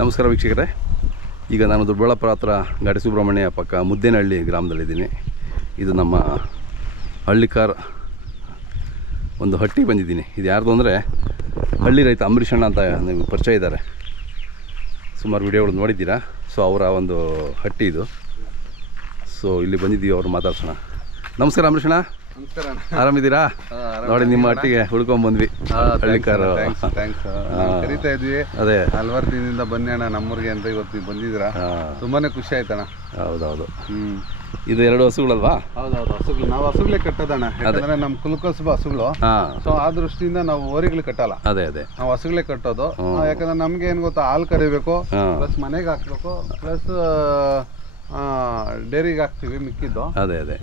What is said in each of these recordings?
ನಮಸ್ಕಾರ ವೀಕ್ಷಕರೇ. ಈಗ ನಾನು ದೊಡ್ಡಬಳ್ಳಾಪುರ ಹತ್ರ ಗಾಡಿ ಸುಬ್ರಹ್ಮಣ್ಯ ಪಕ್ಕ ಮುದ್ದೇನಹಳ್ಳಿ ಗ್ರಾಮದಲ್ಲಿದ್ದೀನಿ. ಇದು ನಮ್ಮ ಹಳ್ಳಿಕಾರ ಒಂದು ಹಟ್ಟಿಗೆ ಬಂದಿದ್ದೀನಿ. ಇದು ಯಾರ್ದು ಅಂದರೆ ಹಳ್ಳಿ ರೈತ ಅಂಬರೀಷ್ ಅಣ್ಣ ಅಂತ ನಿಮಗೆ ಪರಿಚಯ ಇದ್ದಾರೆ. ಸುಮಾರು ವಿಡಿಯೋಗಳು ನೋಡಿದ್ದೀರಾ? ಸೊ ಅವರ ಒಂದು ಹಟ್ಟಿ ಇದು. ಸೊ ಇಲ್ಲಿ ಬಂದಿದ್ದೀವಿ, ಅವ್ರು ಮಾತಾಡ್ಸೋಣ. ನಮಸ್ಕಾರ ಅಂಬರೀಷ್ ಅಣ್ಣ. ನಮಸ್ಕಾರ ಆರಾಮಿದ್ದೀರಾ? ನೋಡಿ ನಿಮ್ಮ ಹಟ್ಟಿಗೆ ಹುಡ್ಕೊಂಡ್ ಬಂದ್ವಿ. ಥ್ಯಾಂಕ್ಸ್ ಕರಿತಾ ಇದ್ವಿ ಅದೇ. ಹಲ್ವಾರು ದಿನದಿಂದ ಬನ್ನಿ ಅಣ್ಣ ನಮ್ಮೂರಿಗೆ ಅಂತ ಇವತ್ತು ನೀವು ಬಂದಿದ್ದೀರಾ? ತುಂಬಾನೇ ಖುಷಿ ಆಯ್ತಣ್ಣ. ಹೌದೌದು. ಹ್ಮ್. ಇದು ಎರಡು ಹಸುಗಳಲ್ವಾ? ಹೌದೌದು ಹಸುಗಳು. ನಾವು ಹಸುಗಳೇ ಕಟ್ಟೋದಣ್ಣ. ನಮ್ ನಮ್ಮ ಕುಲಕಸಬ ಹಸುಗಳು ಸೊ ಆ ದೃಷ್ಟಿಯಿಂದ ನಾವು ಓರಿಗಳು ಕಟ್ಟಲ್ಲ. ಅದೇ ಅದೇ. ನಾವು ಹಸುಗಳೇ ಕಟ್ಟೋದು. ಯಾಕಂದ್ರೆ ನಮ್ಗೆ ಏನ್ ಗೊತ್ತಾ ಹಾಲು ಕರಿಬೇಕು ಪ್ಲಸ್ ಮನೆಗೆ ಹಾಕ್ಬೇಕು ಪ್ಲಸ್ ಡೈರಿಗೆ ಹಾಕ್ತೀವಿ ಮಿಕ್ಕಿದ್ದು. ಅದೇ ಅದೇ.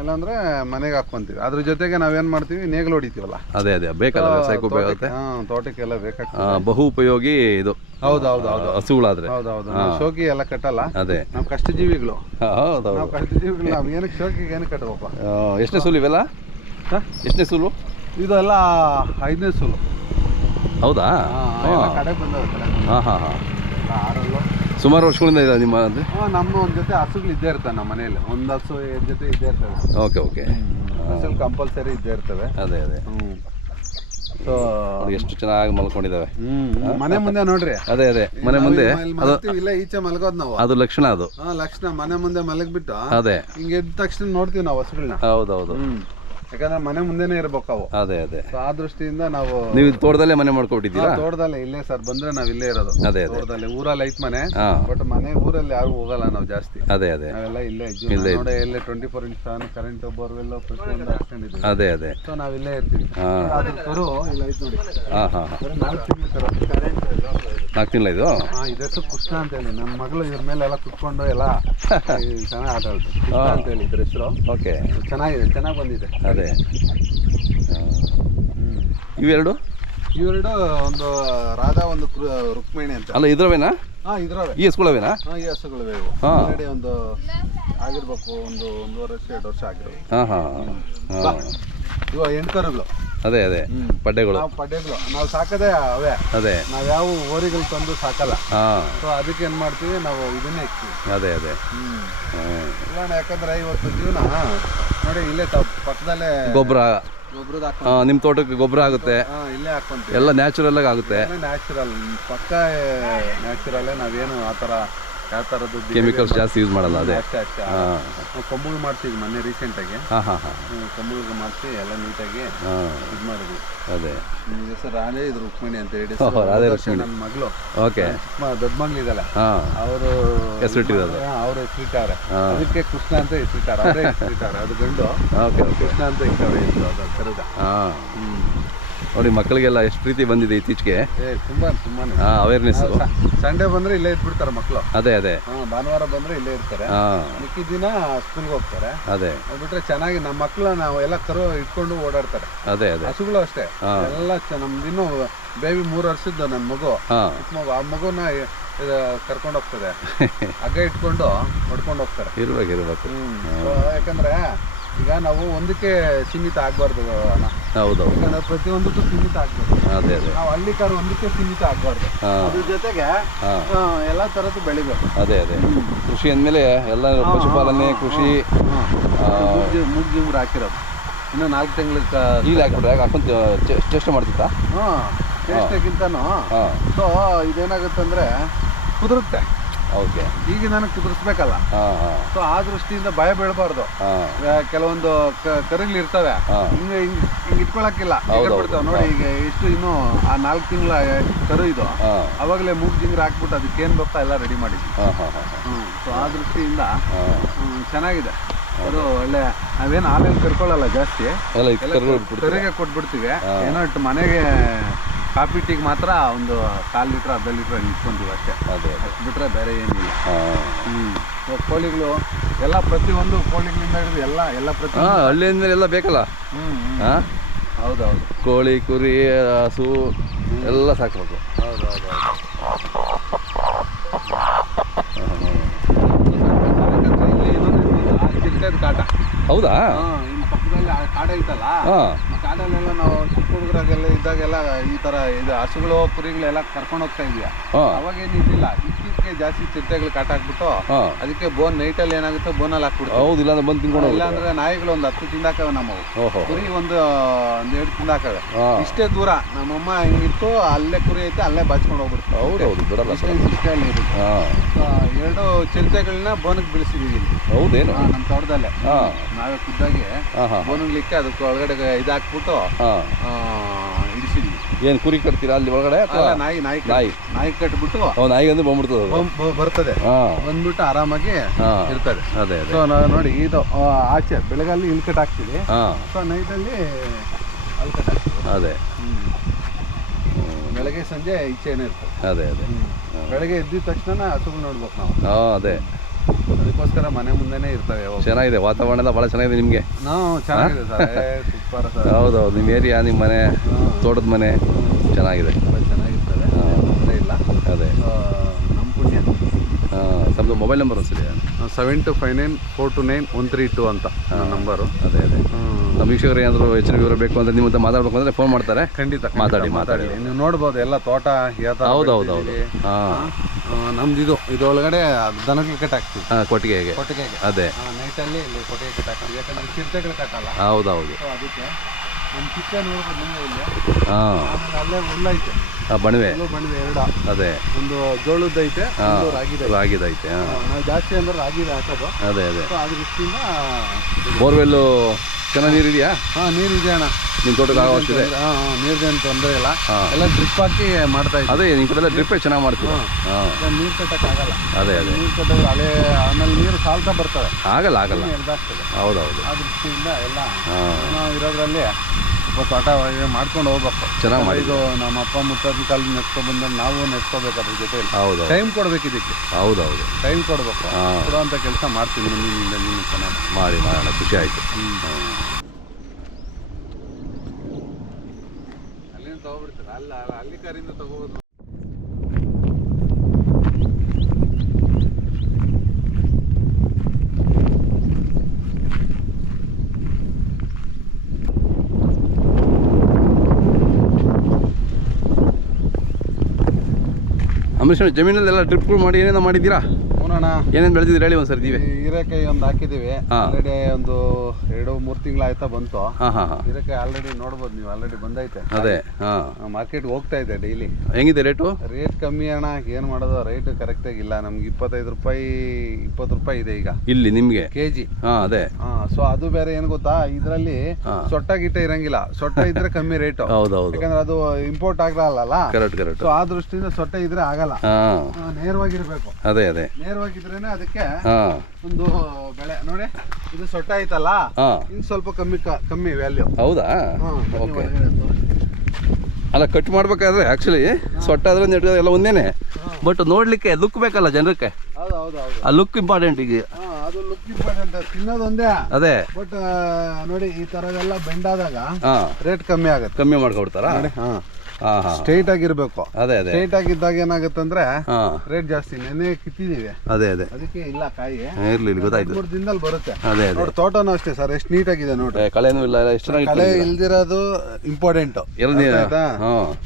ಇಲ್ಲಾಂದ್ರೆ ಮನೆಗೆ ಹಾಕೊಂತೀವಿ ಅದ್ರ ಜೊತೆಗೆ ನಾವೇನ್ ಮಾಡ್ತೀವಿ? ನೇಗ್ಲು ಹೊಡಿತೀವಲ್ಲ. ಅದೇ ಅದೇ. ಬೇಕಲ್ಲ ವ್ಯವಸಾಯಕ್ಕೆ ಉಪಯೋಗ ಆಗುತ್ತೆ? ಹಾ ತೋಟಕ್ಕೆಲ್ಲ ಬೇಕಾಗ್ತದೆ. ಆ, ಬಹು ಉಪಯೋಗಿ ಇದು. ಹೌದು ಹೌದು ಹೌದು. ಹಸುಗಳಾದ್ರೆ. ಹೌದು ಹೌದು ಶೋಕಿ ಎಲ್ಲ ಕಟ್ಟಲ್ಲ. ಅದೇ. ನಾವು ಕಷ್ಟಜೀವಿಗಳು. ಹಾ, ಹೌದೌದು ನಾವು ಕಷ್ಟಜೀವಿಗಳು. ನಾವು ಏನಕ್ಕೆ ಶೋಕಿಗೆ ಏನು ಕಟ್ಟಬೇಕು? ಆ, ಎಷ್ಟನೇ ಸೂಲು ಇವೆಲ್ಲ? ಎಷ್ಟನೇ ಸೂಲು? ಇದೆಲ್ಲ ಐದನೇ ಸುಲು. ಹೌದಾ? ಕಡೆ ಬಂದವೆ ಕಡೆ ಹಾಂ ಹಾಂ ಹಾಂ. ಆರಲ್ಲು. ಸುಮಾರು ವರ್ಷಗಳಿಂದ ಇದೆ ನಿಮ್ಮ ಅಂದರೆ ನಮ್ಮ ಒಂದ್ ಜೊತೆ ಹಸುಗಳು ಇದ್ದೇ ಇರ್ತವೆ ನಮ್ಮ ಮನೆಯಲ್ಲಿ. ಒಂದ್ ಹಸು ಎರಡ್ ಜೊತೆ ಇದ್ದೇ ಇರ್ತವೆ. Okay okay. ಕಂಪಲ್ಸರಿ ಇದ್ದೇ ಇರ್ತವೆ. ಅದೇ ಅದೇ. ಸೊ ಎಷ್ಟು ಚೆನ್ನಾಗಿ ಮಲ್ಕೊಂಡಿದ್ದಾವೆ ಮನೆ ಮುಂದೆ ನೋಡ್ರಿ. ಅದೇ ಅದೇ. ಮನೆ ಮುಂದೆ ಇಲ್ಲಿ ಈಚೆ ಮಲಗೋದ್ ನಾವು. ಅದು ಲಕ್ಷಣ ಅದು. ಲಕ್ಷಣ. ಮನೆ ಮುಂದೆ ಮಲಗ್ಬಿಟ್ಟು ಅದೇ. ಹಿಂಗೆ ಎದ್ದ ತಕ್ಷಣ ನೋಡ್ತೀವಿ ನಾವು ಹಸುಗಳನ್ನ ಹೌದೌದು. ಯಾಕಂದ್ರೆ ಮನೆ ಮುಂದೆನೆ ಇರ್ಬೇಕು ಅವು. ಅದೇ ಅದೇ. ಸೊ ಆ ದೃಷ್ಟಿಯಿಂದ ನಾವು ನೀವು ಇದು ತೋಟದಲ್ಲೇ ಮನೆ ಮಾಡ್ಕೊಬಿಟ್ಟಿದ್ದೀರಾ? ತೋಟದಲ್ಲೇ ಇಲ್ಲೇ ಸರ್ ಬಂದ್ರೆ ನಾವ್ ಇಲ್ಲೇ ಇರೋದು. ಅದೇ ಅದೇ. ತೋಟದಲ್ಲಿ ಊರಲ್ಲಿ ಐತ್ ಮನೆ ಹಾಂ. ಬಟ್ ಮನೆ ಊರಲ್ಲಿ ಯಾರು ಹೋಗಲ್ಲ ನಾವು ಜಾಸ್ತಿ. ಅದೇ ಅದೇ. ನಾವೆಲ್ಲ ಇಲ್ಲೇ ಇಲ್ಲೇ ನೋಡಿ ಇಲ್ಲೇ twenty four inch fan current borewell ಪ್ರತಿಯೊಂದು ಹಾಕೊಂಡಿದ್ದೀವಿ ಅದೇ ಅದೇ. ಸೊ ನಾವ್ ಇಲ್ಲೇ ಇರ್ತೀವಿ. ಹಾಂ. ಕರು ಇಲ್ಲ ಐತ್ ನೋಡಿ. ಹಾಂ ಹಾಂ ಬರೀ ನಾಲ್ಕು ತಿಂಗಳು ಕರೆಂಟ್ ನಾಲ್ಕು ತಿಂಗಳ ಇದು? ಹಾ ಇದ್ರ ಹೆಸರು ಕೃಷ್ಣ ಅಂತ ಹೇಳಿ. ನನ್ನ ಮಗಳು ಇದ್ರ ಮೇಲೆ ಎಲ್ಲ ಕುತ್ಕೊಂಡು ಎಲ್ಲ ಚೆನ್ನಾಗಿ ಆಟ ಆಡ್ತು ಕೃಷ್ಣ ಅಂತ ಹೇಳಿ ಇದ್ರ ಹೆಸರು. ಓಕೆ. ಚೆನ್ನಾಗಿದೆ ಚೆನ್ನಾಗಿ ಬಂದಿದೆ. ಅದೇ. ಇವೆರಡು? ಇವೆರಡು ಒಂದು ರಾಧಾ ಒಂದು ರುಕ್ಮಿಣಿ ಅಂತ. ಅಲ್ಲ ಇದ್ರವೇನಾ? ಹಾಂ ಇದ್ರವೆ. ಈ ಹಸುಗಳವೇನಾ? ಹಾ ಈ ಹಸುಗಳಿವೆ ಇವು. ಆಲ್ರೆಡಿ ಒಂದು ಆಗಿರ್ಬೇಕು ಒಂದು ಒಂದೂವರೆ ವರ್ಷ ಎರಡು ವರ್ಷ ಆಗಿರೋ ಹಾಂ ಹಾಂ ಹಾಂ. ಎಂಟು ಹೆಣ್ಕರುಗಳು ಅದೇ ಅದೇ. ಪಡ್ಡೆಗಳು. ನಾವು ಪಡ್ಡೆಗಳು. ನಾವು ಸಾಕದೆ ಅವೇ. ಅದೇ. ನಾವ್ ಯಾವ ಓರಿಗಳು ತಂದು ಸಾಕಲ್ಲ. ಸೊ ಅದಕ್ಕೆ ಏನ್ ಮಾಡ್ತೀವಿ? ನಾವು ಇದನ್ನೇ ಇಕ್ತೀವಿ. ಅದೇ ಅದೇ. ಇಲ್ಲ ಯಾಕಂದ್ರೆ ಇವತ್ತು ಜೀವನ ನೋಡಿ ಇಲ್ಲೇ ಪಕ್ಕದಲ್ಲೇ ಗೊಬ್ಬರ ನಿಮ್ ತೋಟಕ್ಕೆ ಗೊಬ್ಬರ ಆಗುತ್ತೆ. ಇಲ್ಲೇ ಹಾಕೊಂತೀವಿ ಎಲ್ಲ ನ್ಯಾಚುರಲ್ ಆಗಿ ಆಗುತ್ತೆ. ನ್ಯಾಚುರಲ್ ಪಕ್ಕ ನ್ಯಾಚುರಲ್ ನಾವೇನು ಆ ಥರ ಯಾವ ಥರದ್ದು ಕೆಮಿಕಲ್ಸ್ ಜಾಸ್ತಿ ಯೂಸ್ ಮಾಡಲ್ಲ ಅದೇ. ಅಷ್ಟೇ ಅಷ್ಟೇ. ನಾವು ಮಾಡ್ತೀವಿ ಮೊನ್ನೆ ರೀಸೆಂಟಾಗಿ ಆಗಿ. ಹಾಂ ಮಾಡಿಸಿ ಎಲ್ಲ ನೀಟಾಗಿ ಇದು ಮಾಡಿದ್ವಿ. ಅದೇ. ನಿಮ್ಗೆ ಹೆಸರು ರಾಧೆ ಇದು ರುಕ್ಮಿಣಿ ಅಂತ ಹೇಳಿ. ಓಹೋ, ರಾಧೆ ನನ್ನ ಮಗಳು. ಓಕೆ. ದೊಡ್ಡ ಮಗಳು ಇದಲ್ಲ ಹಾಂ. ಅವರು ಹೆಸ್ರಿಟ್ಟಿರೋದು. ಅವ್ರು ಹೆಸರಿಟ್ಟಾರೆ ಹಾ. ಅದಕ್ಕೆ ಕೃಷ್ಣ ಅಂತ ಹೆಸರಿಟ್ಟಾರೆ ಅವರೇ ಹೆಸರಿಟ್ಟಾರೆ ಅದು ಗಂಡು. Okay okay. ಕೃಷ್ಣ ಅಂತ ಇಟ್ಟವ್ರೆ ಹೆಸರು ಅದು ಕರೆದ. ಹಾಂ. ನೋಡಿ ಮಕ್ಕಳಿಗೆಲ್ಲ ಎಷ್ಟು ಪ್ರೀತಿ ಬಂದಿದೆ ಇತ್ತೀಚೆಗೆ. ತುಂಬಾ ತುಂಬಾನೇ. ಹಾಂ ಅವೇರ್ನೆಸ್ಸು ಸಂಡೇ ಬಂದ್ರೆ ಇಲ್ಲೇ ಇದ್ಬಿಡ್ತಾರೆ ಮಕ್ಕಳು ಅದೇ ಅದೇ. ಭಾನುವಾರ ಬಂದ್ರೆ ಇಲ್ಲೇ ಇರ್ತಾರೆ. ಮಿಕ್ಕಿದ ದಿನ ಸ್ಕೂಲ್ಗೆ ಹೋಗ್ತಾರೆ. ಅದೇ. ಬಿಟ್ರೆ ಚೆನ್ನಾಗಿ ನಮ್ಮ ಮಕ್ಕಳು ನಾವು ಎಲ್ಲ ಕರು ಇಟ್ಕೊಂಡು ಓಡಾಡ್ತಾರೆ. ಅದೇ ಅದೇ. ಹಸುಗಳು ಅಷ್ಟೇ. ಎಲ್ಲ ನಮ್ದು ನಮ್ದಿನ್ನು ಬೇಬಿ ಮೂರು ವರ್ಷದ್ದು ನನ್ನ ಮಗು. ಆ ಮಗುನ ಕರ್ಕೊಂಡು ಹೋಗ್ತದೆ. ಹಗ್ಗ ಇಟ್ಕೊಂಡು ಹೊಡ್ಕೊಂಡು ಹೋಗ್ತಾರೆ. ಇರ್ಬೇಕು ಇರ್ಬೇಕು. ಯಾಕಂದ್ರೆ ಈಗ ನಾವು ಒಂದಕ್ಕೆ ಸೀಮಿತ ಆಗ್ಬಾರ್ದು ಅಣ್ಣ. ಹೌದೌದು. ಯಾಕಂದ್ರೆ ಪ್ರತಿಯೊಂದಕ್ಕೂ ಸೀಮಿತ ಆಗ್ಬೇಕು. ಅದೇ ಅದೇ. ನಾವು ಹಳ್ಳಿ ಕಾರು ಒಂದಕ್ಕೆ ಸೀಮಿತ ಆಗ್ಬಾರ್ದು. ಹಾಂ. ಅದ್ರ ಜೊತೆಗೆ ಎಲ್ಲಾ ಆ, ಎಲ್ಲ ತರದ್ದು ಬೆಳಿಬೇಕು. ಅದೇ ಅದೇ. ಕೃಷಿ ಅಂದಮೇಲೆ ಎಲ್ಲ ಪಶುಪಾಲನೆ ಕೃಷಿ ಮೂಗ್ ಗಿಮ್ರು ಹಾಕಿರೋದು. ಇನ್ನು ನಾಲ್ಕು ತಿಂಗಳ ಈಗ ಹಾಕ್ಬಿಟ್ರೆ ಅಷ್ಟೊಂದು ಟೆಸ್ಟ್ ಮಾಡ್ತಿತ್ತಾ ಹ್ಞೂ ಟೇಸ್ಟಿಗಿಂತನೂ ಹಾಂ ಸೊ ಇದೇನಾಗುತ್ತಂದ್ರೆ ಕುದುರುತ್ತೆ. ಓಕೆ ಈಗ ನನಗೆ ಕುದುರಿಸ್ಬೇಕಲ್ಲ ಸೊ ಆ ದೃಷ್ಟಿಯಿಂದ ಭಯ ಬೀಳಬಾರ್ದು. ಕೆಲವೊಂದು ಕರಿಗಳು ಇರ್ತವೆ. ಹಿಂಗ ಹಿಂಗೆ ಇಟ್ಕೊಳಕ್ಕಿಲ್ಲ. ನೋಡಿ ಈಗ ಎಷ್ಟು ಇನ್ನು ಆ ನಾಲ್ಕು ತಿಂಗಳ ಕರು ಇದು. ಅವಾಗಲೇ ಮೂಗ್ ಜಿಂಗ್ರ ಹಾಕ್ಬಿಟ್ಟು ಅದಕ್ಕೆ ಏನ್ ಬರ್ತಾ ಎಲ್ಲ ರೆಡಿ ಮಾಡಿದ್ವಿ. ಸೊ ಆ ದೃಷ್ಟಿಯಿಂದ ಚೆನ್ನಾಗಿದೆ. ಅದು ಒಳ್ಳೆ ನಾವೇನು ಹಾಲಲ್ಲಿ ಕರ್ಕೊಳ್ಳಲ್ಲ ಜಾಸ್ತಿ. ಕರಿಗೆ ಕೊಟ್ಬಿಡ್ತೀವಿ. ಏನೋ ಇಟ್ಟು ಮನೆಗೆ ಕಾಫಿ ಟೀಗೆ ಮಾತ್ರ ಒಂದು ಕಾಲು ಲೀಟ್ರ್ ಅರ್ಧ ಲೀಟ್ರ್ ನಿಂತ್ಕೊಂತೀವಿ ಅಷ್ಟೇ. ಅದೇ ಅಷ್ಟು ಬಿಟ್ರೆ ಬೇರೆ ಏನಿಲ್ಲ. ಹ್ಞೂ ಕೋಳಿಗಳು ಎಲ್ಲ ಪ್ರತಿಯೊಂದು ಕೋಳಿಗಳಿಂದ ಹಿಡಿದು ಎಲ್ಲ ಎಲ್ಲ ಪ್ರತಿ ಹಾಂ ಹಳ್ಳಿಯಿಂದ ಮೇಲೆ ಎಲ್ಲ ಬೇಕಲ್ಲ? ಹಾಂ? ಹೌದೌದು. ಕೋಳಿ ಕುರಿ ಹಸು ಎಲ್ಲ ಸಾಕಬೇಕು. ಹೌದು ಹೌದು ಇಲ್ಲಿ ಇನ್ನೊಂದು ಚಿಲ್ಕದ ಕಾಟ ಹೌದಾ? ಹಾಂ ಇಲ್ಲಿ ಪಕ್ಕದಲ್ಲಿ ಕಾಡ ಐತಲ್ಲ? ಹಾಂ. ಆ ಕಾಡ ಶಾಲೆಲೆಲ್ಲ ನಾವು ಚಿಕ್ಕ ಹುಡುಗರಾಗೆಲ್ಲ ಇದ್ದಾಗೆಲ್ಲ ಈ ತರ ಇದು ಹಸುಗಳು ಕುರಿಗಳೆಲ್ಲ ಕರ್ಕೊಂಡು ಹೋಗ್ತಾ ಇದ್ವಿ ಅವಾಗ ಏನಿದ್ದಿಲ್ಲ ಇತ್ತೀಚೆಗೆ ಜಾಸ್ತಿ ಚಿರತೆಗಳು ಕಾಟ ಹಾಕ್ಬಿಟ್ಟು ಅದಕ್ಕೆ ಬೋನ್ ನೈಟಲ್ಲಿ ಏನಾಗುತ್ತೆ ಬೋನ್ ಅಲ್ಲಿ ಹೌದು ಇಲ್ಲ ಬಂದು ತಿನ್ಕೊಂಡು ಇಲ್ಲ ಅಂದ್ರೆ ನಾಯಿಗಳು ಒಂದು ಹತ್ತು ತಿಂದಾಕವೆ ನಮ್ಮವು. ಕುರಿ ಒಂದು ಒಂದ್ ಎರಡು ತಿಂದಾಕವೆ. ಇಷ್ಟೇ ದೂರ. ನಮ್ಮಮ್ಮ ಹೆಂಗಿತ್ತು ಅಲ್ಲೇ ಕುರಿ ಐತೆ ಅಲ್ಲೇ ಬಾಚ್ಕೊಂಡು ಹೋಗ್ಬಿಡ್ತು. ಹೌದು ಹೌದು ಇರುತ್ತೆ ಎರಡು ಚಿರತೆಗಳನ್ನ ಬೋನಕ್ಕೆ ಬೀಳಿಸಿದೀವಿ ಹೌದೇನು? ನಮ್ಮ ತೋಟದಲ್ಲೇ. ಹಾಂ. ನಾವೇ ಖುದ್ದಾಗಿ ಬೋನುಗ್ಲಿಕ್ಕೆ ಅದಕ್ಕೆ ಒಳಗಡೆ ಇದಾಕ್ಬಿಟ್ಟು ಇಡಿಸಿದ್ವಿ. ಏನು ಕುರಿ ಕಟ್ತೀರಾ ಅಲ್ಲಿ ಒಳಗಡೆ ನಾಯಿ ನಾಯಿ ನಾಯಿ? ನಾಯಿ ಕಟ್ಬಿಟ್ಟು ನಾಯಿ ಅಂದ್ರೆ ಬಂದ್ಬಿಡ್ತದೆ ಬರ್ತದೆ. ಬಂದ್ಬಿಟ್ಟು ಆರಾಮಾಗಿ ಇರ್ತದೆ. ಅದೇ ಸೊ ನಾವು ನೋಡಿ ಇದು ಆಚೆ ಬೆಳಗಲ್ಲಿ ಇಲ್ಲಿ ಕಟ್ ಹಾಕ್ತೀವಿ. ಹಾಂ. ಸೊ ನೈಟಲ್ಲಿ ಅಲ್ಲಿ ಕಟ್ ಹಾಕ್ತೀವಿ. ಅದೇ. ಬೆಳಗ್ಗೆ ಸಂಜೆ ಈಚೆನೇ ಇರ್ತದೆ. ಅದೇ ಅದೇ. ಬೆಳಗ್ಗೆ ಎದ್ದಿದ ತಕ್ಷಣ ಹಸುಗಳು ನೋಡ್ಬೇಕು ನಾವು. ಹಾಂ ಅದೇ. ಅದಕ್ಕೋಸ್ಕರ ಮನೆ ಮುಂದೆನೇ ಇರ್ತವೆ ಯಾವಾಗ ಚೆನ್ನಾಗಿದೆ ವಾತಾವರಣ ಎಲ್ಲ ಭಾಳ ಚೆನ್ನಾಗಿದೆ ನಿಮಗೆ? ನಾವು ಚೆನ್ನಾಗಿದೆ ಸರ್. Super sir. ಹೌದೌದು ನಿಮ್ಮ ಏರಿಯಾ ನಿಮ್ಮ ಮನೆ ತೋಟದ ಮನೆ ಚೆನ್ನಾಗಿದೆ. ತುಂಬ ಚೆನ್ನಾಗಿರ್ತದೆ ತೊಂದರೆ ಇಲ್ಲ. ಅದೇ. ತಮ್ಮದು ಮೊಬೈಲ್ ನಂಬರ್ ಒಂದ್ಸರಿ seven two five nine four two nine one three two ಅಂತ ನಂಬರು ಅದೇ ಅದೇ. ನಮ್ಮ ವೀಕ್ಷಕರು ಏನಾದರೂ ಹೆಚ್ಚಿನ ವಿವರ ಬೇಕು ಅಂದರೆ ನಿಮ್ಮ ಹತ್ರ ಮಾತಾಡ್ಬೇಕು ಅಂದರೆ ಫೋನ್ ಮಾಡ್ತಾರೆ. ಖಂಡಿತ ಮಾತಾಡಿ, ಮಾತಾಡಿ. ನೀವು ನೋಡ್ಬೋದು ಎಲ್ಲ ತೋಟ ಹೌದು ಹೌದು ಹೌದು. ಹಾಂ. ನಮ್ದು ಇದು ಇದೊಳಗಡೆ ದನಗಳು ಕಟ್ ಹಾಕ್ತೀವಿ. ಹಾಂ ಕೊಟ್ಟಿಗೆಗೆ. ಕೊಟ್ಟಿಗೆಗೆ. ಅದೇ. ನೈಟಲ್ಲಿ ಇಲ್ಲಿ ಕೊಟ್ಟಿಗೆ ಕಟ್ ಹಾಕ್ತೀವಿ. ಯಾಕಂದ್ರೆ ಚಿರತೆಗಳು ಕಟ್ಟಲ್ಲ ಹೌದು ಹೌದು. ಅದಕ್ಕೆ ನಮ್ಮ ಚಿಕ್ಕ ನೋಡ್ಬೋದು ಇಲ್ಲಿ. ಹಾಂ. ಅಲ್ಲೇ ಹುಲ್ಲೈತೆ ಹಾಂ ಬಣವೆ. ಎರಡ. ಅದೇ. ಒಂದು ಜೋಳದ ಐತೆ ಒಂದು ಐತೆ. ನಾವು ಜಾಸ್ತಿ ಅಂದ್ರೆ ರಾಗಿ ಹಾಕೋದು. ಅದೇ ಅದೇ. ಆ ಅದ್ರ ದೃಷ್ಟಿಯಿಂದ ಬೋರ್ವೆಲ್ಲು ಚೆನ್ನಾಗಿ ನೀರಿದೆಯಾ? ಹಾಂ ನೀರಿದೆ ಅಣ್ಣ. ನಿಮ್ಮ ತೋಟಕ್ಕೆ ಆಗೋಷ್ಟಿದೆ ಹಾಂ ನೀರ್ದೇನು ತೊಂದರೆ ಇಲ್ಲ. ಎಲ್ಲ ಡ್ರಿಪ್ ಹಾಕಿ ಮಾಡ್ತಾ ಇದ್ದೀವಿ. ಅದೇ ನಿಮ್ಮ ಕಡೆ ಡ್ರಿಪ್ಪೇ ಚೆನ್ನಾಗಿ ಮಾಡ್ತೀವಿ ಹಾಂ. ನೀರು ಕಟ್ಟಕ್ಕಾಗಲ್ಲ ಅದೇ ಅದೇ. ನೀರು ಕಟ್ಟೋದು ಅಲೆ ಆಮೇಲೆ ನೀರು ಸಾಲ್ತಾ ಬರ್ತವೆ. ಆಗಲ್ಲ ಆಗಲ್ಲ. ಹೌದೌದು. ಆ ದೃಷ್ಟಿಯಿಂದ ಎಲ್ಲ ನಾವು ಇರೋದ್ರಲ್ಲಿ ಸ್ವಲ್ಪ ತೋಟ ಮಾಡ್ಕೊಂಡು ಹೋಗ್ಬೇಕು. ಚೆನ್ನಾಗಿ ಮಾಡಿ ಇದು ನಮ್ಮ ಅಪ್ಪ ಮುತ್ತಾದ ಕಾಲ ನೆಚ್ಕೊಂಡು ಬಂದಾಗ ನಾವು ನೆಚ್ಕೋಬೇಕು ಅದ್ರ ಜೊತೆ ಹೌದು ಟೈಮ್ ಕೊಡ್ಬೇಕು ಇದಕ್ಕೆ. ಹೌದೌದು. ಟೈಮ್ ಕೊಡ್ಬೇಕು. ಕೊಡುವಂಥ ಕೆಲಸ ಮಾಡ್ತೀನಿ ಮುಂದಿನಿಂದ ನೀನು ಚೆನ್ನಾಗಿ. ಮಾಡಿ ಮಾಡೋಣ ಖುಷಿ ಆಯಿತು. ಅಲ್ಲಿಂದ ತಗೋಬಿಡ್ತೀರ? ಅಲ್ಲ ಅಲ್ಲಿ ಕರಿಂದ ತಗೋಬೋದು. ಅಮರೀಶ್ ಜಮೀನಲ್ಲೆಲ್ಲ ಟ್ರಿಪ್ಗಳು ಮಾಡಿ ಏನೇನೋ ಮಾಡಿದ್ದೀರಾ? ನೋಡೋಣ. ಏನೇನು ಬೆಳೆದಿದ್ದೀರಿ ಹೇಳಿ ಒಂದು ಸರ್ತೀವಿ ಹೀರೆಕಾಯಿ ಒಂದು ಹಾಕಿದೀವಿ. ಆಲ್ರೆಡಿ ಒಂದು ಎರಡು ಮೂರು ತಿಂಗಳು ಆಯ್ತಾ ಬಂತು. ಹೀರೆಕಾಯಿ ಆಲ್ರೆಡಿ ನೋಡ್ಬೋದು ನೀವು ಆಲ್ರೆಡಿ ಬಂದೈತೆ. ಅದೇ ಮಾರ್ಕೆಟ್ ಹೋಗ್ತಾ ಇದೆ ಡೈಲಿ ಹೆಂಗಿದೆ ರೇಟು ರೇಟ್ ಕಮ್ಮಿ ಅಣ್ಣ ಏನು ಮಾಡೋದು? ರೇಟ್ ಕರೆಕ್ಟ್ ಆಗಿಲ್ಲ ನಮ್ಗೆ ಇಪ್ಪತ್ತೈದು ರೂಪಾಯಿ ಇಪ್ಪತ್ತು ರೂಪಾಯಿ ಇದೆ ಈಗ. ಇಲ್ಲಿ ನಿಮಗೆ? ಕೆಜಿ ಹಾಂ ಅದೇ. ಸೊ ಅದು ಬೇರೆ ಏನು ಗೊತ್ತಾ? ಇದರಲ್ಲಿ. ಸೊಟ್ಟ ಗಿಟ್ಟ ಇರಂಗಿಲ್ಲ. ಸೊಟ್ಟ ಇದ್ರೆ ಕಮ್ಮಿ ರೇಟ್ ಹೌದೌದು. ಯಾಕಂದ್ರೆ ಅದು ಇಂಪೋರ್ಟ್ ಆಗಲ್ಲ ಕರೆಕ್ಟ್ ಕರೆಕ್ಟ್ ಸೊ ಆ ದೃಷ್ಟಿಯಿಂದ ಸೊಟ್ಟ ಇದ್ರೆ ಆಗಲ್ಲ. ನೇರವಾಗಿರ್ಬೇಕು. ಅದೇ ಅದೇ. ನೇರವಾಗಿದ್ರೇನೆ ಅದಕ್ಕೆ ಹಾಂ. ಒಂದು ಬೆಳೆ. ನೋಡಿ ಇದು ಸೊಟ್ಟ ಐತಲ್ಲ? ಹಾಂ. ಇನ್ನು ಸ್ವಲ್ಪ ಕಮ್ಮಿ ಕ- ಕಮ್ಮಿ ವ್ಯಾಲ್ಯೂ ಹೌದಾ? ಓಕೆ. ಅಲ್ಲ ಕಟ್ ಮಾಡ್ಬೇಕಾದ್ರೆ ಆ್ಯಕ್ಚುಲಿ ಸೊಟ್ಟ ಆದ್ರೆ ನೆಟ್ ಎಲ್ಲ ಒಂದೇನೆ. ಬಟ್ ನೋಡಲಿಕ್ಕೆ ಲುಕ್ ಬೇಕಲ್ಲ ಜನಕ್ಕೆ? ಹೌದು ಹೌದು ಹೌದು. ಆ ಲುಕ್ ಇಂಪಾರ್ಟೆಂಟ್ ಈಗ. ಹಾ, ಅದು ಲುಕ್ ಇಂಪಾರ್ಟೆಂಟ್ ತಿನ್ನೋದೊಂದೇ ಅದೇ. ಬಟ್ ನೋಡಿ ಈ ತರದೆಲ್ಲ ಬೆಂಡಾದಾಗ ಹಾಂ. ರೇಟ್ ಕಮ್ಮಿ ಆಗುತ್ತೆ. ಕಮ್ಮಿ ಮಾಡ್ಕೊಡ್ತಾರಾ? ನೋಡಿ ಹಾಂ. ಸ್ಟ್ರೈಟ್ ಆಗಿರ್ಬೇಕು. ಅದೇ ಅದೇ. ಸ್ಟ್ರೈಟ್ ಆಗಿದ್ದಾಗ ಏನಾಗುತ್ತೆ ಅಂದ್ರೆ ರೇಟ್ ಜಾಸ್ತಿ ನೆನೆ ಕಿತ್ತಿದೀವಿ ಅದೇ ಅದೇ. ಅದಕ್ಕೆ ಇಲ್ಲ ಕಾಯಿ. ಇರ್ಲಿ ಗೊತ್ತಾಯ್ತು. ಮೂರು ದಿನದಲ್ಲಿ ಬರುತ್ತೆ. ಅದೇ ಅದೇ. ನೋಡಿ ತೋಟನೂ ಅಷ್ಟೇ ಸರ್ ಎಷ್ಟು ನೀಟಾಗಿದೆ ನೋಡ್ರಿ ಏ, ಕಳೆನೂ ಇಲ್ಲ ಎಷ್ಟು ಕಳೆ ಇಲ್ದಿರೋದು ಇಂಪಾರ್ಟೆಂಟ್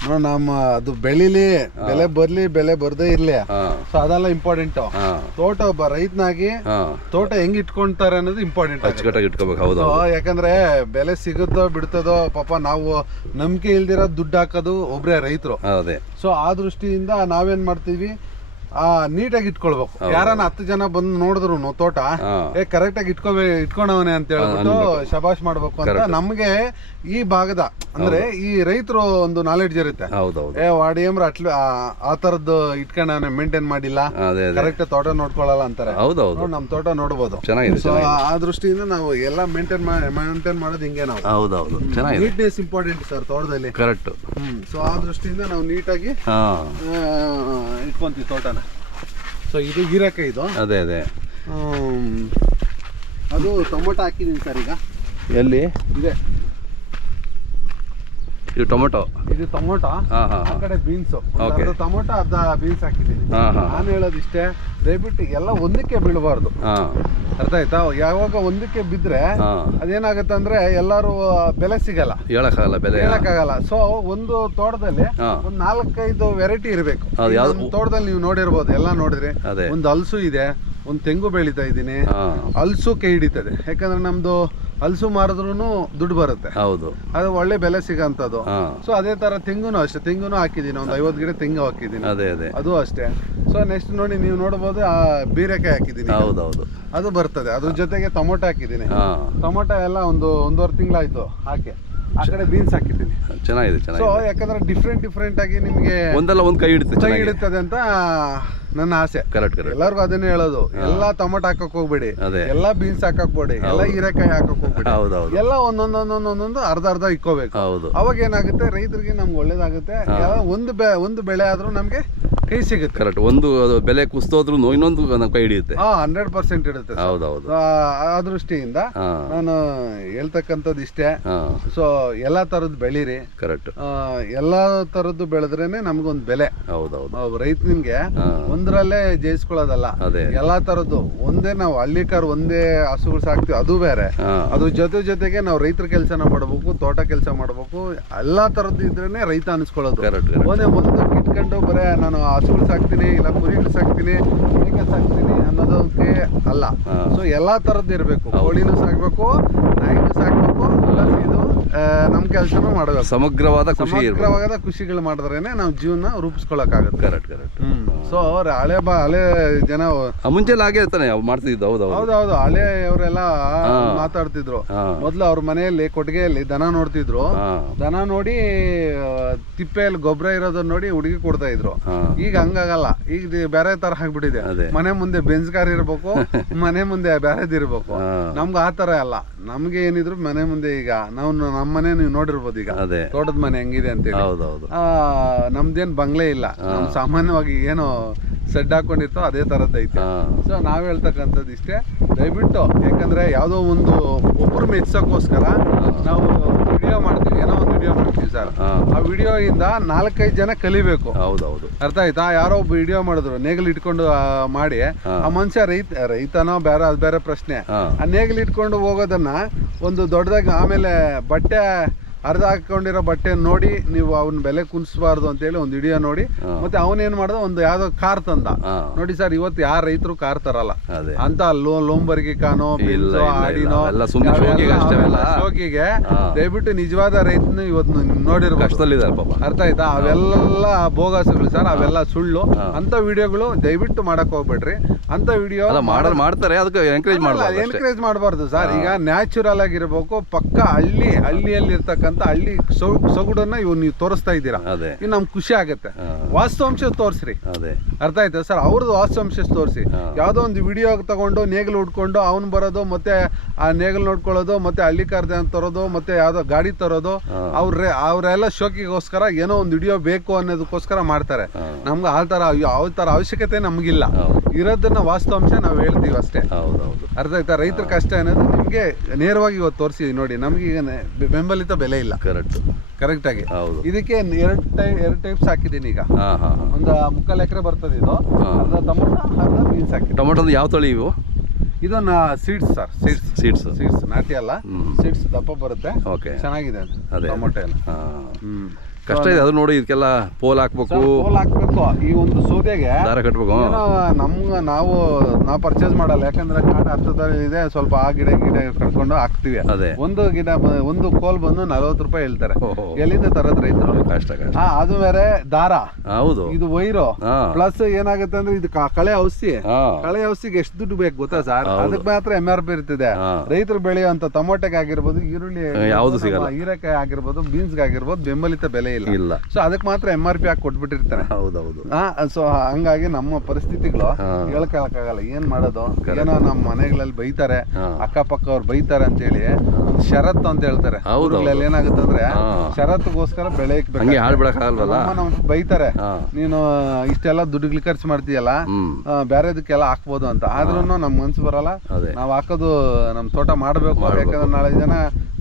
ನೋಡ್ ನಮ್ಮ ಅದು ಬೆಳಿಲಿ ಬೆಲೆ ಬರ್ಲಿ ಬೆಲೆ ಬರ್ದೇ ಇರ್ಲಿ. ಸೊ ಅದೆಲ್ಲ ಇಂಪಾರ್ಟೆಂಟ್ ತೋಟ ಒಬ್ಬ ರೈತನಾಗಿ ತೋಟ ಹೆಂಗ್ ಇಟ್ಕೊಂತಾರೆ ಅನ್ನೋದು ಇಂಪಾರ್ಟೆಂಟ್ ಅಚ್ಚುಕಟ್ಟಾಗಿ ಇಟ್ಕೋಬೇಕು ಹೌದು ಯಾಕಂದ್ರೆ ಬೆಲೆ ಸಿಗುತ್ತೋ ಬಿಡ್ತದೋ ಪಾಪ ನಾವು ನಂಬಿಕೆ ಇಲ್ದಿರೋ ದುಡ್ಡು ಹಾಕೋದು ಒಬ್ರೇ ರೈತರು. ಅದೇ ಸೊ ಆ ದೃಷ್ಟಿಯಿಂದ ನಾವೇನ್ ಮಾಡ್ತೀವಿ? ನೀಟಾಗಿ ಇಟ್ಕೊಳ್ಬೇಕು. ಯಾರನ್ನ ಹತ್ತು ಜನ ಬಂದು ನೋಡಿದ್ರು ತೋಟ ಏ ಕರೆಕ್ಟ್ ಆಗಿ ಇಟ್ಕೋಬೇ ಇಟ್ಕೊಂಡವನೆ ಅಂತ ಹೇಳ್ಬಿಟ್ಟು ಶಬಾಷ್ ಮಾಡ್ಬೇಕು ಅಂತ ನಮ್ಗೆ ಈ ಭಾಗದ ಅಂದ್ರೆ ಈ ರೈತರು ಒಂದು ನಾಲೆಡ್ಜ್ ಇರುತ್ತೆ. ಏ ವಾಡಿ ಏಮ್ರ ಅಟ್ಲ ಆ ತರದ್ದು ಇಟ್ಕೊಂಡವನೆ ಮೇಂಟೈನ್ ಮಾಡಿಲ್ಲ. ಕರೆಕ್ಟ್ ತೋಟ ನೋಡ್ಕೊಳ್ಳಲ್ಲ ಅಂತಾರೆ. ನಮ್ ತೋಟ ನೋಡ್ಬೋದು. ಆ ದೃಷ್ಟಿಯಿಂದ ನಾವು ಎಲ್ಲ ಮೇಂಟೈನ್ ಮೇಂಟೈನ್ ಮಾಡೋದು ಹಿಂಗೆ ನಾವು. ಹೌದೌದು. ನೀಟ್ನೆಸ್ ಇಂಪಾರ್ಟೆಂಟ್ ಸರ್ ತೋಟದಲ್ಲಿ. ಕರೆಕ್ಟ್ ಹ್ಮ್ ಸೊ ಆ ದೃಷ್ಟಿಯಿಂದ ನಾವು ನೀಟಾಗಿ ಇಟ್ಕೊಂತೀವಿ ತೋಟನ. ಸೊ ಇದು ಹೀರೆಕಾಯಿ ಇದು? ಅದೇ ಅದೇ. ಅದು ಟೊಮೊಟೊ ಹಾಕಿದ್ದೀನಿ ಸರ್ ಈಗ. ಎಲ್ಲಿ? ಇದೆ. ಇದು ಟೊಮೊಟೊ? ಇದು ಟೊಮೊಟೊ ಹಾಂ ಹಾಂ ಆ ಹಾಂ ಕಡೆ ಬೀನ್ಸ್. Okay. ಅರ್ಧ ಟೊಮೊಟೊ ಅರ್ಧ ಬೀನ್ಸ್ ಹಾಕಿದ್ದೀನಿ. ಹಾ, ಹಾಂ. ನಾನು ಹೇಳೋದಿಷ್ಟೇ ದಯವಿಟ್ಟು ಎಲ್ಲ ಒಂದಕ್ಕೆ ಬೀಳಬಾರ್ದು. ಹಾಂ. ಅರ್ಥ ಆಯ್ತಾ? ಯಾವಾಗ ಒಂದಕ್ಕೆ ಬಿದ್ರೆ ಹಾಂ. ಅದೇನಾಗುತ್ತೆ ಅಂದ್ರೆ ಎಲ್ಲರೂ ಬೆಲೆ ಸಿಗಲ್ಲ. ಹೇಳಕ್ಕಾಗಲ್ಲ ಬೆಲೆ. ಹೇಳಕ್ಕಾಗಲ್ಲ. ಸೊ ಒಂದು ತೋಟದಲ್ಲಿ ಹಾಂ. ಒಂದ್ ನಾಲ್ಕೈದು ವೆರೈಟಿ ಇರಬೇಕು. ಯಾವ್ದು- ತೋಟದಲ್ಲಿ ನೀವು ನೋಡಿರ್ಬೋದು ಎಲ್ಲ ನೋಡಿದ್ರಿ ಅದೇ. ಒಂದು ಹಲಸು ಇದೆ ಒಂದು ತೆಂಗು ಬೆಳೀತಾ ಇದ್ದೀನಿ. ಹಾಂ. ಹಲಸು ಕೈ ಹಿಡಿತದೆ. ಯಾಕಂದ್ರೆ ನಮ್ದು ಹಲಸು ಮಾರಿದ್ರು ದುಡ್ಡು ಬರುತ್ತೆ. ಹೌದು. ಅದು ಒಳ್ಳೆ ಬೆಲೆ ಸಿಗಂತದ್ದು. ಸೊ ಅದೇ ತರ ತೆಂಗುನು ಅಷ್ಟೇ. ತೆಂಗುನು ಹಾಕಿದೀನಿ. ಒಂದು ಐವತ್ತು ಗಿಡ ತೆಂಗು ಹಾಕಿದೀನಿ. ಅದೇ ಅದೇ. ಅದು ಅಷ್ಟೇ. ಸೊ ನೆಕ್ಸ್ಟ್ ನೋಡಿ ನೀವು ನೋಡಬಹುದು ಆ ಬೀರೆಕಾಯಿ ಹಾಕಿದೀನಿ. ಹೌದು ಹೌದು ಅದು ಬರ್ತದೆ. ಅದ್ರ ಜೊತೆಗೆ ಟೊಮೊಟೊ ಹಾಕಿದೀನಿ. ಟೊಮೊಟೊ ಎಲ್ಲ ಒಂದು ಒಂದೂವರೆ ತಿಂಗಳಾಯ್ತು ಹಾಕಿ. ಆ ಕಡೆ ಬೀನ್ಸ್ ಹಾಕಿದ್ದೀನಿ ಚೆನ್ನಾಗಿದೆ ಸೊ ಚೆನ್ನಾಗಿದೆ. ಯಾಕಂದ್ರೆ ಡಿಫ್ರೆಂಟ್ ಡಿಫ್ರೆಂಟ್ ಆಗಿ ನಿಮಗೆ ಒಂದಲ್ಲ ಒಂದು ಕೈ ಇಡುತ್ತೆ ಕೈ ಚೆನ್ನಾಗಿ. ಹಿಡಿತದೆ ಅಂತ ನನ್ನ ಆಸೆ. ಕರೆಕ್ಟ್ ಕರೆಕ್ಟ್ ಎಲ್ಲರಿಗೂ ಅದನ್ನೇ ಹೇಳೋದು. ಎಲ್ಲಾ ಟೊಮೊಟೊ ಹಾಕಕ್ ಹೋಗ್ಬೇಡಿ. ಅದೇ. ಎಲ್ಲಾ ಬೀನ್ಸ್ ಹಾಕಕ್ ಬೇಡಿ ಎಲ್ಲಾ ಹೀರೆಕಾಯಿ ಹಾಕಕ್ ಹೋಗ್ಬೇಡಿ. ಹೌದು ಹೌದು ಎಲ್ಲ ಒಂದೊಂದೊಂದೊಂದೊಂದೊಂದು ಅರ್ಧ ಅರ್ಧ ಇಕ್ಕೋಬೇಕು. ಹೌದು. ಅವಾಗ ಏನಾಗುತ್ತೆ? ರೈತರಿಗೆ ನಮ್ಗೆ ಒಳ್ಳೇದಾಗುತ್ತೆ. ಯಾವ ಒಂದು ಬೆ ಒಂದು ಬೆಳೆ ಆದ್ರೂ ನಮ್ಗೆ ಕೈ ಸಿಗುತ್ತೆ ಕರೆಕ್ಟ್ ಒಂದು ಅದು ಬೆಲೆ ಕುಸ್ತೋದ್ರು ಇನ್ನೊಂದು ನಮ್ಮ ಕೈ ಹಿಡಿಯುತ್ತೆ. ಹಾ ಹಂಡ್ರೆಡ್ ಪರ್ಸೆಂಟ್ ಇಡುತ್ತೆ sir. ಹೌದು ಹೌದು ಆ ಆ ದೃಷ್ಟಿಯಿಂದ ಹಾಂ. ನಾನು ಹೇಳ್ತಕ್ಕಂಥದ್ದು ಇಷ್ಟೇ. ಹಾಂ. ಸೊ ಎಲ್ಲಾ ತರದ್ ಬೆಳೀರಿ. ಕರೆಕ್ಟ್ ಆ, ಎಲ್ಲಾ ತರದ್ದು ಬೆಳೆದ್ರೇನೆ ನಮ್ಗೊಂದು ಬೆಲೆ. ಹೌದೌದು. ಹೌದು ನಾವು ರೈತನಿಗೆ ಒಂದ್ರಲ್ಲೇ ಜಯಿಸ್ಕೊಳ್ಳೋದಲ್ಲ. ಅದೇ. ಎಲ್ಲಾ ತರದ್ದು ಒಂದೇ ನಾವು ಹಳ್ಳಿಕಾರ್ ಒಂದೇ ಹಸುಗಳು ಸಾಕ್ತಿವಿ ಅದು ಬೇರೆ. ಅದು ಅದ್ರ ಜೊತೆ ಜೊತೆಗೆ ನಾವು ರೈತರ ಕೆಲಸನ ಮಾಡ್ಬೇಕು ತೋಟ ಕೆಲಸ ಮಾಡ್ಬೇಕು ಎಲ್ಲಾ ತರದ್ದು ಇದ್ರೇನೆ ರೈತ ಅನ್ಸ್ಕೊಳ್ಳೋದು. ಕರೆಕ್ಟ್ ಕರೆಕ್ಟ್ ಒಂದೇ ಒಂದು ಇಟ್ಕೊಂಡು ಬರೇ ನಾನು ಹಸುಗಳು ಸಾಕ್ತೀನಿ ಇಲ್ಲ ಕುರಿಗಳು ಸಾಕ್ತೀನಿ ಮೇಕೆ ಸಾಕ್ತೀನಿ ಅನ್ನೋದಕ್ಕೆ ಅಲ್ಲ. ಸೊ ಎಲ್ಲಾ ತರದ್ದು ಇರಬೇಕು ಕೋಳಿನೂ ಸಾಕ್ಬೇಕು ನಾಯಿನೂ ಸಾಕ್ಬೇಕು ಪ್ಲಸ್ ಇದು ನಮ್ ಕೆಲಸನೂ ಮಾಡಬೇಕು. ಸಮಗ್ರವಾದ ಖುಷಿ ಇರ್ಬೇಕು ಸಮಗ್ರವಾದ ಖುಷಿಗಳು ಮಾಡಿದ್ರೇನೆ ನಾವು ಜೀವನ ರೂಪಿಸ್ಕೊಳಕ್ಕಾಗುತ್ತೆ. ಕರೆಕ್ಟ್ ಕರೆಕ್ಟ್ ಸೊ ಅವ್ರ ಹಳೆ ಬಾ ಹಳೆ ಜನ ಮುಂಚೆ ಹಾಗೆ ಇರ್ತಾನೆ ಮಾಡ್ತಿದ್ದು. ಹೌದು ಹೌದು. ಹೌದೌದು. ಹಳೆ ಅವರೆಲ್ಲ ಮಾತಾಡ್ತಿದ್ರು. ಮೊದ್ಲು ಅವ್ರ ಮನೆಯಲ್ಲಿ ಕೊಟ್ಟಿಗೆಯಲ್ಲಿ ದನ ನೋಡ್ತಿದ್ರು. ದನ ನೋಡಿ ತಿಪ್ಪೆಯಲ್ಲಿ ಗೊಬ್ಬರ ಇರೋದನ್ನ ನೋಡಿ ಹುಡುಗಿ ಕೊಡ್ತಾ ಇದ್ರು. ಈಗ ಹಂಗಾಗಲ್ಲ. ಈಗ ಬೇರೆ ತರ ಆಗ್ಬಿಟ್ಟಿದೆ. ಅದೇ. ಮನೆ ಮುಂದೆ ಬೆಂಜ್ಕಾರ ಕಾರ್ ಇರ್ಬೇಕು ಮನೆ ಮುಂದೆ ಬೇರೆದಿರ್ಬೇಕು ನಮ್ಗೆ ಆ ತರ ಅಲ್ಲ. ನಮ್ಗೆ ಏನಿದ್ರು ಮನೆ ಮುಂದೆ ಈಗ ನಾವು ನಮ್ಮ ಮನೆ ನೀವು ನೋಡಿರ್ಬೋದು ಈಗ. ಅದೇ. ತೋಟದ ಮನೆ ಹೆಂಗಿದೆ ಅಂತೇಳಿ. ಹೌದು ಹೌದು ಆ ನಮ್ದೇನ್ ಬಂಗ್ಲೆ ಇಲ್ಲ. ನಮ್ ಸಾಮಾನ್ಯವಾಗಿ ಏನು ಸೆಡ್ ಹಾಕೊಂಡಿರ್ತೋ ಅದೇ ತರದ್ ಐತೆ. ಸೊ ನಾವ್ ಹೇಳ್ತಕ್ಕಂಥದ್ದು ಇಷ್ಟೇ. ದಯವಿಟ್ಟು ಯಾಕಂದ್ರೆ ಯಾವ್ದೋ ಒಂದು ಒಬ್ರು ಮೆಚ್ಚೋಕ್ಕೋಸ್ಕರ ನಾವು ವಿಡಿಯೋ ಮಾಡ್ತೀವಿ. ಏನೋ ಒಂದು ವಿಡಿಯೋ ಮಾಡ್ತೀವಿ ಸರ್. ಆ ವಿಡಿಯೋ ಇಂದ ನಾಲ್ಕೈದು ಜನ ಕಲಿಬೇಕು. ಹೌದೌದು. ಹೌದು ಅರ್ಥ ಆಯ್ತಾ? ಯಾರೋ ಒಬ್ಬ ವಿಡಿಯೋ ಮಾಡಿದ್ರು. ನೇಗಿಲು ಇಟ್ಕೊಂಡು ಮಾಡಿ. ಆ ಮನುಷ್ಯ ರೈತ ರೈತನೋ ಬೇರೆ ಅದ್ ಬೇರೆ ಪ್ರಶ್ನೆ. ಆ ನೇಗಿಲು ಇಟ್ಕೊಂಡು ಹೋಗೋದನ್ನ ಒಂದು ದೊಡ್ಡದಾಗಿ ಆಮೇಲೆ ಬಟ್ಟೆ ಅರ್ಧ ಹಾಕೊಂಡಿರೋ ಬಟ್ಟೆ ನೋಡಿ ನೀವು ಅವನ ಬೆಲೆ ಕುಲ್ಸ್ಬಾರ್ದು ಅಂತ ಹೇಳಿ ಒಂದು ವಿಡಿಯೋ ನೋಡಿ ಮತ್ತೆ ಅವನೇನ್ ಮಾಡ್ದ? ಒಂದು ಯಾವ್ದೋ ಕಾರ್ ತಂದ. ನೋಡಿ ಸರ್ ಇವತ್ತು ಯಾರ ರೈತರು ಕಾರ್ ತರಲ್ಲ. ಅಂತ ಲೋ ಲೋಂಬರ್ಗಿ ಕಾನೋ ಇಲ್ಲ. ಆಡಿನೋ ಶೋಕಿಗೆ. ದಯವಿಟ್ಟು ನಿಜವಾದ ರೈತನ ಇವತ್ತು ನೋಡಿರೋ ಕಷ್ಟದಲ್ಲಿದ್ದಾರೆ ಅರ್ಥ ಆಯ್ತಾ? ಅವೆಲ್ಲ ಬೋಗಾಸುಗಳು ಸರ್ ಅವೆಲ್ಲ ಸುಳ್ಳು. ಅಂತ ವಿಡಿಯೋಗಳು ದಯವಿಟ್ಟು ಮಾಡಕ್ ಹೋಗ್ಬೇಡ್ರಿ. ಅಂತ ವಿಡಿಯೋ ಮಾಡ್ತಾರೆ ಅದಕ್ಕೆ ಎನ್ಕರೇಜ್ ಮಾಡಬಾರ್ದು ಎನ್ಕರೇಜ್ ಮಾಡಬಾರ್ದು ಸರ್. ಈಗ ನ್ಯಾಚುರಲ್ ಆಗಿರ್ಬೇಕು ಪಕ್ಕ ಹಳ್ಳಿ ಹಳ್ಳಿಯಲ್ಲಿ ಇರ್ತಕ್ಕಂಥ ಹಳ್ಳಿ ಸೊಗ್- ಸೊಗಡನ್ನ ಇವ್ ನೀವು ತೋರಿಸ್ತಾ ಇದ್ದೀರಾ. ಇದು ನಮ್ಗೆ ಖುಷಿ ಆಗುತ್ತೆ. ವಾಸ್ತವಾಂಶ ತೋರಿಸ್ರಿ. ಅದೇ. ಅರ್ಥ ಆಯ್ತಾ? ಸರ್ ಅವ್ರದ್ದು ವಾಸ್ತವಾಂಶ ತೋರಿಸಿ. ಯಾವ್ದೋ ಒಂದು ವಿಡಿಯೋ ತಗೊಂಡು ನೇಗಿಲು ಉಟ್ಕೊಂಡು ಅವ್ನು ಬರೋದು ಮತ್ತೆ ಆ ನೇಗಲ್ ನೋಡ್ಕೊಳ್ಳೋದು ಮತ್ತೆ ಹಳ್ಳಿ ಕಾರ್ದೆ ಅಂತ ತರೋದು ಮತ್ತೆ ಯಾವ್ದೋ ಗಾಡಿ ತರೋದು. ಅವ್ರ ಅವರೆಲ್ಲ ಶೋಕಿಗೋಸ್ಕರ ಏನೋ ಒಂದು ವಿಡಿಯೋ ಬೇಕು ಅನ್ನೋದಕ್ಕೋಸ್ಕರ ಮಾಡ್ತಾರೆ. ನಮ್ಗೆ ಆ ಥರ ಯಾವ ತರ ಅವಶ್ಯಕತೆ ನಮಗಿಲ್ಲ. ಇರೋದನ್ನ ವಾಸ್ತವಾಂಶ ನಾವು ಹೇಳ್ತೀವಿ ಅಷ್ಟೇ. ಹೌದು ಹೌದು ಅರ್ಥ ಆಯ್ತಾ? ರೈತರ ಕಷ್ಟ ಅನ್ನೋದು ನಿಮಗೆ ನೇರವಾಗಿ ಇವತ್ತು ತೋರಿಸಿದ್ವಿ ನೋಡಿ. ನಮ್ಗೆ ಈಗ ಬೆಂಬಲಿತ ಬೆಲೆ ಇಲ್ಲ. ಕರೆಕ್ಟ್ ಕರೆಕ್ಟ್ ಆಗಿ. ಹೌದು. ಇದಕ್ಕೆ ಎರಡು ಟೈಪ್ ಎರಡು ಟೈಪ್ಸ್ ಹಾಕಿದ್ದೀನಿ ಈಗ. ಹಾಂ ಹಾಂ ಒಂದು ಮುಕ್ಕಾಲು ಎಕರೆ ಬರ್ತದೆ ಇದು. ಅರ್ಧ ಟೊಮೊಟೊ ಅರ್ಧ ಬೀನ್ಸ್ ಹಾಕಿ ಟೊಮೊಟೊ ಯಾವ ತಳಿ ಇವು? ಇದನ್ನ seeds sir seeds seeds seeds ನಾಟಿ ಅಲ್ಲ. ಸೀಡ್ಸ್ ದಪ್ಪ ಬರುತ್ತೆ. ಓಕೆ ಚೆನ್ನಾಗಿದೆ ಅದು. ಟೊಮೊಟೊ ಎಲ್ಲ. ಹಾಂ. ಕಷ್ಟ ಇದೆ ಅದು ನೋಡಿ ಇದಕ್ಕೆಲ್ಲ ಪೋಲ್ ಹಾಕ್ಬೇಕು. ಪೋಲ್ ಹಾಕ್ಬೇಕು. ಈ ಒಂದು ಸೂದೆಗೆ ದಾರ ಕಟ್ಬೇಕು. ನಮ್ಗ ನಾವು ನಾವು ಪರ್ಚೇಸ್ ಮಾಡಲ್ಲ. ಯಾಕಂದ್ರೆ ಕಾಟ ಹತ್ತದಲ್ಲಿ ಇದೆ ಸ್ವಲ್ಪ ಆ ಗಿಡ ಗಿಡ ಕಟ್ಕೊಂಡು ಹಾಕ್ತಿವಿ. ಅದೇ. ಒಂದು ಗಿಡ ಒಂದು ಕೋಲ್ ಬಂದು ನಲವತ್ತು ರೂಪಾಯಿ ಹೇಳ್ತಾರೆ. ಎಲ್ಲಿಂದ ತರದ್ ರೈತರು? ಕಷ್ಟ ಅದು ಬೇರೆ ದಾರ. ಹೌದು. ಇದು ವೈರು. ಪ್ಲಸ್ ಏನಾಗುತ್ತೆ ಅಂದ್ರೆ ಇದು ಕಳೆ ಔಷಧಿ. ಕಳೆ ಔಷಧಿಗೆ ಎಷ್ಟು ದುಡ್ಡು ಬೇಕು ಗೊತ್ತಾ ಸರ್. ಅದಕ್ಕೆ ಮಾತ್ರ ಎಂ ಆರ್ ಪಿ ಇರ್ತಿದೆ. ರೈತರು ಬೆಳೆಯುವಂತ ಟೊಮೊಟೊಗೆ ಆಗಿರ್ಬೋದು ಈರುಳ್ಳಿ ಯಾವ್ದು ಸಿಗಲ್ಲ. ಹೀರೆಕಾಯಿ ಆಗಿರ್ಬೋದು ಬೀನ್ಸ್ ಆಗಿರ್ಬೋದು ಬೆಂಬಲಿತ ಬೆಲೆ ಇಲ್ಲ. ಇಲ್ಲ. ಸೊ ಅದಕ್ಕೆ ಮಾತ್ರ ಎಂ ಆರ್ ಪಿ ಹಾಕಿ ಕೊಟ್ಬಿಟ್ಟಿರ್ತಾರೆ. ಹೌದೌದು. ಸೊ ಹಂಗಾಗಿ ನಮ್ಮ ಪರಿಸ್ಥಿತಿಗಳು. ಹೇಳ್ಕೊಳಕ್ಕಾಗಲ್ಲ ಏನ್ ಮಾಡೋದು? ಏನೋ ನಮ್ಮ ಮನೆಗಳಲ್ಲಿ ಬೈತಾರೆ. ಅಕ್ಕಪಕ್ಕ ಅವ್ರು ಬೈತಾರೆ ಅಂತ ಹೇಳಿ ಷರತ್ತು ಅಂತ ಹೇಳ್ತಾರೆ. ಅವ್ರಲ್ಲಿ ಏನಾಗುತ್ತೆ ಅಂದ್ರೆ ಶರತ್ಗೋಸ್ಕರ ಷರತ್ತುಗೋಸ್ಕರ ಬೆಳೆ ನಮ್ಗೆ ಬೈತಾರೆ. ನೀನು ಇಷ್ಟೆಲ್ಲ ದುಡ್ಡುಗಳು ಖರ್ಚು ಮಾಡ್ತೀಯಲ್ಲ? ಬೇರೆದಕ್ಕೆಲ್ಲ ಹಾಕ್ಬೋದು ಅಂತ. ಆದ್ರೂ ನಮ್ ಮನ್ಸು ಬರಲ್ಲ. ನಾವ್ ಹಾಕೋದು ನಮ್ ತೋಟ ಮಾಡ್ಬೇಕು. ಯಾಕಂದ್ರೆ ನಾಳೆ ಜನ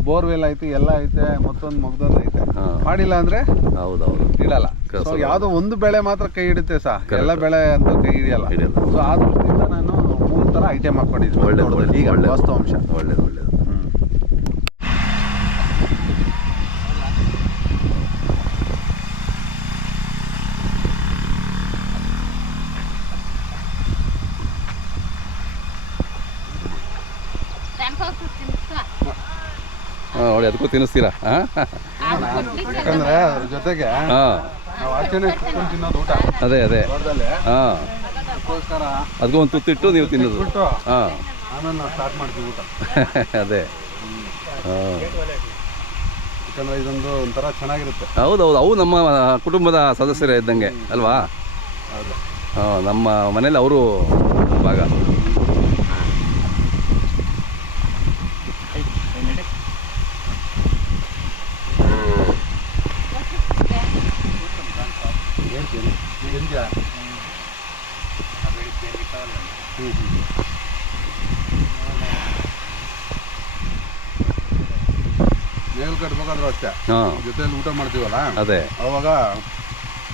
ಬೋರ್ವೆಲ್ ಐತೆ ಎಲ್ಲ ಐತೆ ಮತ್ತೊಂದು ಮೊಗದಲ್ಲ ಐತೆ. ಮಾಡಿಲ್ಲ ಅಂದ್ರೆ ಹೌದೌದು. ಇಡಲ್ಲ. ಸೊ ಯಾವುದೋ ಒಂದು ಬೆಳೆ ಮಾತ್ರ ಕೈ ಹಿಡಿತೆ ಸಾ. ಎಲ್ಲ ಬೆಳೆ ಅಂತ ಕೈ ಹಿಡಿಯಲ್ಲ. ಸೊ ಆ ದೃಷ್ಟಿಯಿಂದ ನಾನು ಮೂರು ಥರ ಐಟಮ್ ಹಾಕೊಂಡಿದ್ದೀನಿ. ಒಳ್ಳೆ ಈಗ ವಾಸ್ತವಾಂಶ. ಒಳ್ಳೇದು ಒಳ್ಳೇದು ಹಾಂ ನೋಡಿ ಅದಕ್ಕೂ ತಿನ್ನಿಸ್ತೀರಾ? ಯಾಕಂದ್ರೆ ಅದ್ರ ಜೊತೆಗೆ ಹಾಂ ನಾವು ಆಚೆನೆ ಕುತ್ಕೊಂಡು ತಿನ್ನೋದು ಊಟ. ಅದೇ ಅದೇ. ತೋಟದಲ್ಲಿ ಹಾಂ ಅದಕ್ಕೋಸ್ಕರ ಅದಕ್ಕೂ ಒಂದು ತುತ್ತಿಟ್ಟು ನೀವು ತಿನ್ನೋದು. ಬಿಟ್ಟು ಹಾಂ ಆಮೇಲೆ ನಾವು ಸ್ಟಾರ್ಟ್ ಮಾಡ್ತೀವಿ ಊಟ. ಅದೇ. ಹಾಂ ಯಾಕಂದ್ರೆ ಇದೊಂದು ಒಂಥರ ಚೆನ್ನಾಗಿರುತ್ತೆ. ಹೌದೌದು ಅವು ನಮ್ಮ ಕುಟುಂಬದ ಸದಸ್ಯರೇ ಇದ್ದಂಗೆ ಅಲ್ವಾ? ಹೌದು. ಹಾಂ ನಮ್ಮ ಮನೇಲಿ ಅವರು ಭಾಗ ಹೇಳ್ತೀನಿ ಗೆಂಜ ಹ್ಞೂ ಹ್ಞೂ ನೇಲ್ ಕಟ್ಬೇಕಾದ್ರೂ ಅಷ್ಟೇ. ಹಾಂ. ಜೊತೆಯಲ್ಲಿ ಊಟ ಮಾಡ್ತೀವಲ್ಲ? ಅದೇ. ಅವಾಗ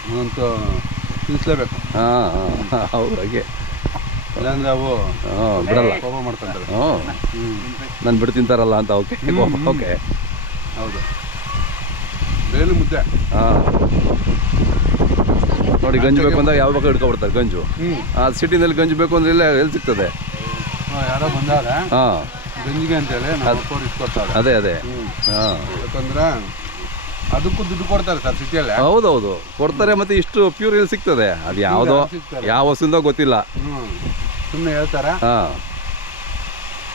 ಒಂದೊಂದು ತಿನ್ನಿಸ್ಲೇಬೇಕು ಹಾಂ ಹಾಂ. ಹೌದು ಹಾಗೆ. ಇಲ್ಲಾಂದ್ರೆ ಅವು ಹಾಂ ಬಿಡಲ್ಲ. ಕೋಪ ಹ್ಞೂ ನಾನು ಬಿಟ್ಟು ತಿಂತಾರಲ್ಲ ಅಂತ ಓಕೆ ಓಕೆ. ಹೌದು. ಬೇಲಿ ಮುದ್ದೆ. ಹಾಂ. ನೋಡಿ ಗಂಜು ಬೇಕು ಅಂದಾಗ ಯಾವ ಬೇಕು ಹಿಡ್ಕೊಬಿಡ್ತಾರೆ ಗಂಜು. ಆ ಸಿಟಿನಲ್ಲಿ ಗಂಜು ಬೇಕು ಅಂದ್ರೆ ಇಲ್ಲೇ ಎಲ್ಲಿ ಸಿಗ್ತದೆ? ಯಾರೋ ಬಂದಾಗ ಹಾಂ. ಗಂಜಿಗೆ ಅಂತೇಳಿ ನಾವು ಫೋರ್ ಇಟ್ಕೊಡ್ತಾರೆ ಅದೇ ಅದೇ. ಹಾಂ. ಯಾಕಂದ್ರೆ ಅದಕ್ಕೂ ದುಡ್ಡು ಕೊಡ್ತಾರೆ ಸರ್ ಸಿಟಿಯಲ್ಲಿ. ಹೌದೌದು. ಕೊಡ್ತಾರೆ ಮತ್ತೆ ಇಷ್ಟು ಪ್ಯೂರ್ ಇಲ್ಲಿ ಸಿಗ್ತದೆ. ಅದು ಯಾವುದೋ. ಯಾವ ವಸ್ತುಂದೋ ಗೊತ್ತಿಲ್ಲ. ಸುಮ್ಮನೆ ಹೇಳ್ತಾರೆ. ಹಾಂ.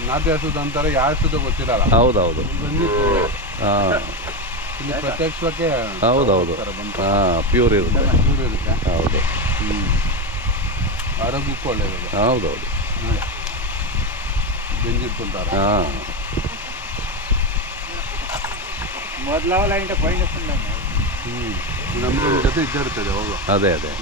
ನಾಟಿ ಹಸುದು ಅಂತಾರೆ ಯಾವ ಹಸುದು ಗೊತ್ತಿರಲ್ಲ. ಹೌದೌದು. ಹಾಂ. ಇಲ್ಲಿ ಪ್ರತ್ಯಕ್ಷಕ್ಕೆ ಹೌದೌದು. ಹಾಂ ಪ್ಯೂರ್ ಇರುತ್ತೆ. ಚೂರು ಇರುತ್ತೆ. ಹೌದು. ಹ್ಞೂ ಆರೋಗ್ಯಕ್ಕೂ ಒಳ್ಳೆಯದು ಹೌದೌದು. పెంచుకుంటారు మొదలవాలంటే పైన నమ్మకం జత ఇద్దరు అదే అదే